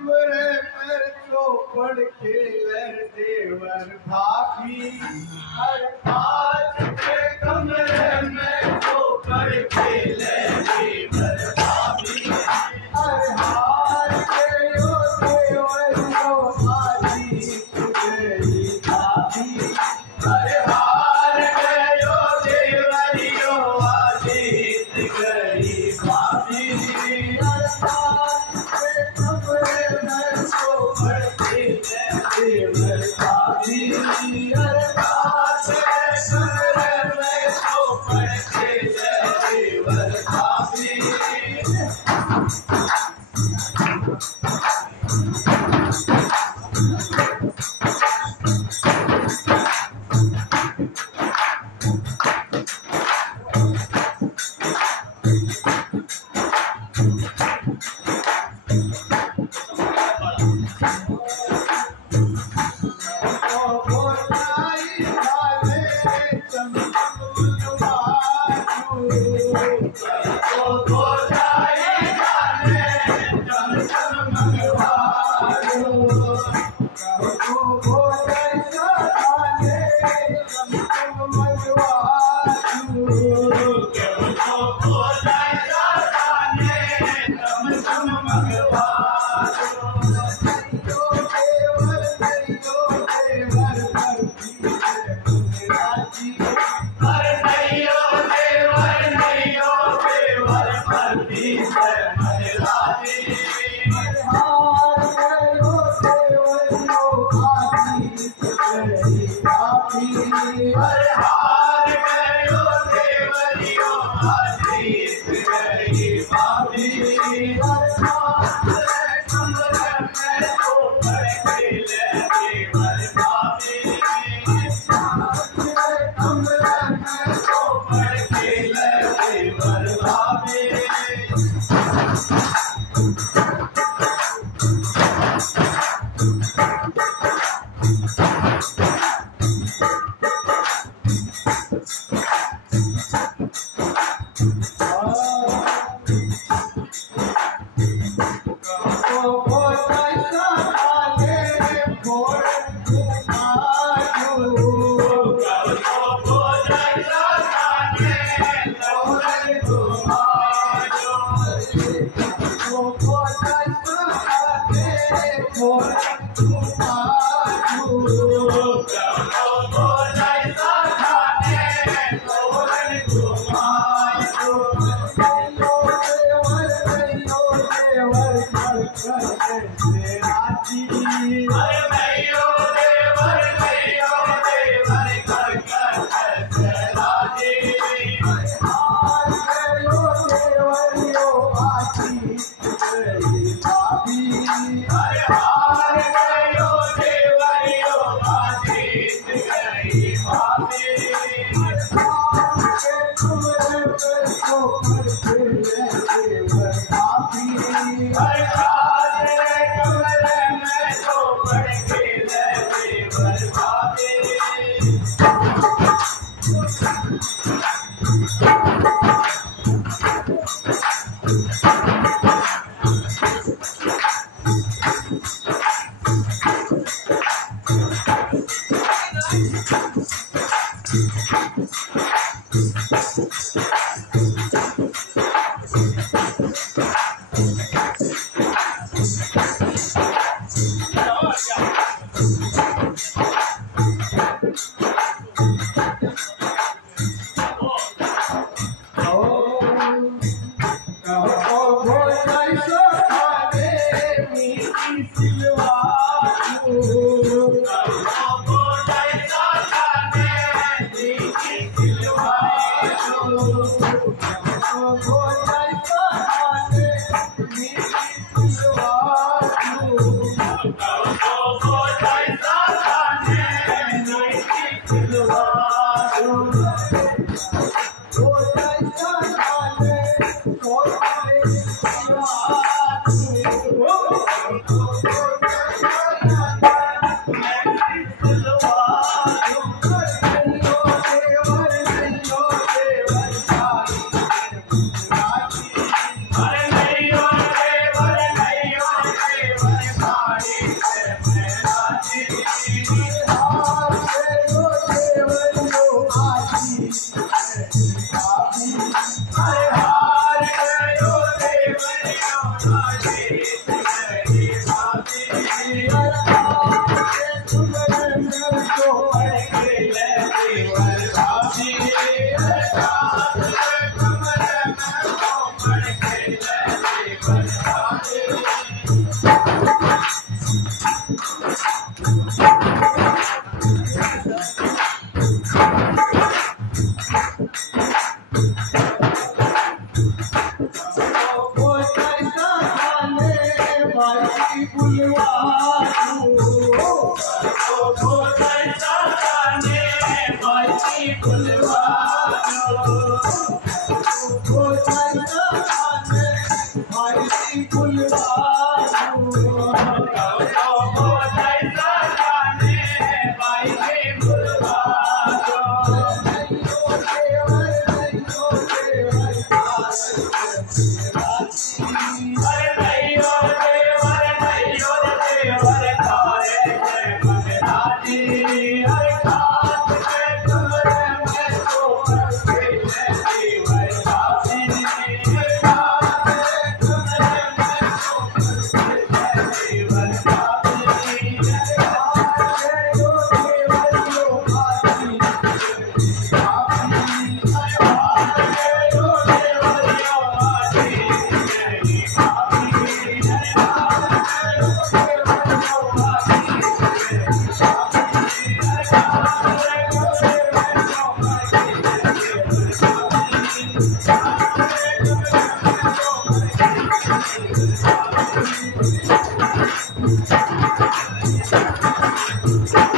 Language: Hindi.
कमरे में चौपड़ खेले देवर भाभी। हर आज के कमरे में चौपड़ खेले देवर भाभी। हर हार के यो देवर यो भाभी गई भाभी। हर हार के यो देवर यो भाभी गई भाभी। हर आज के कमरे में चौपड़ खेले देवर भाभी। हर आज के कमरे में चौपड़ खेले देवर भाभी। हर हार गयो देवरियो आजीत गई भाभी। हर हाथ कमरे में चौपड़ खेले देवर भाभी। कमरे में चौपड़ खेले देवर भाभी। Oh, Thank you.